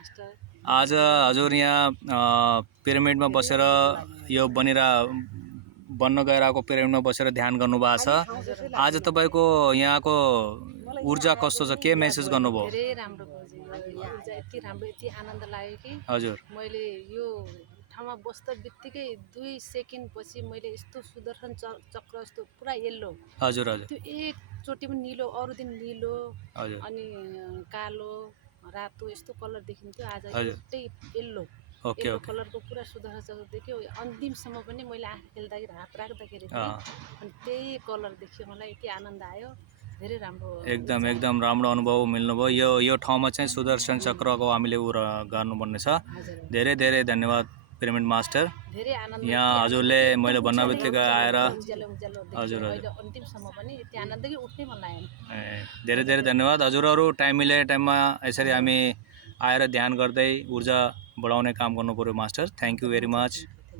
आज हजुर यहाँ पिरामिडमा बसेर यो बन्न गइरहेको पिरामिडमा बसेर ध्यान गर्नुभएको छ। आज तपाईको यहाँको ऊर्जा कस्तो छ, के मेसेज गर्नुभयो? धेरै राम्रो भयो ऊर्जा, यति राम्रो, यति आनन्द लाग्यो कि हजुर मैले यो ठाउँमा बस्दा बित्तिकै 2 सेकेन्ड पछि मैले यस्तो सुदर्शन चक्र जस्तो पुरा येल्लो, हजुर हजुर त्यो एकचोटि पनि निलो, अरू दिन निलो हजुर अनि कालो रातो यस्तो कलर देखिन्थ्यो, आज हजुर एउटै येल्लो ओके येल्लो ओके कलरको पुरा सुदर्शन चक्र देख्यो। अन्तिमसम्म पनि मैले आँखा खेल्दाखेरि हात राख्दाखेरि अनि त्यही कलर देखियो, मलाई यति आनन्द आयो, धेरै राम्रो। एकदम राम्रो अनुभव मिल्नुभयो। यो ठाउँमा चाहिँ सुदर्शन चक्रको हामीले गर्नुपर्ने छ। धेरै धेरै धन्यवाद पिरामिड मास्टर। धेरै आनन्द यहाँ हजुरले मैले भन्न बित्तिकै आएर हजुर अन्तिमसम्म पनि यति आनन्द कि उठ्नै मन लागेन। धेरै धेरै धन्यवाद हजुरहरू। टाइम मिलेको टाइममा यसरी हामी आएर ध्यान गर्दै ऊर्जा बढाउने काम गर्नु पर्यो master. Thank you very much.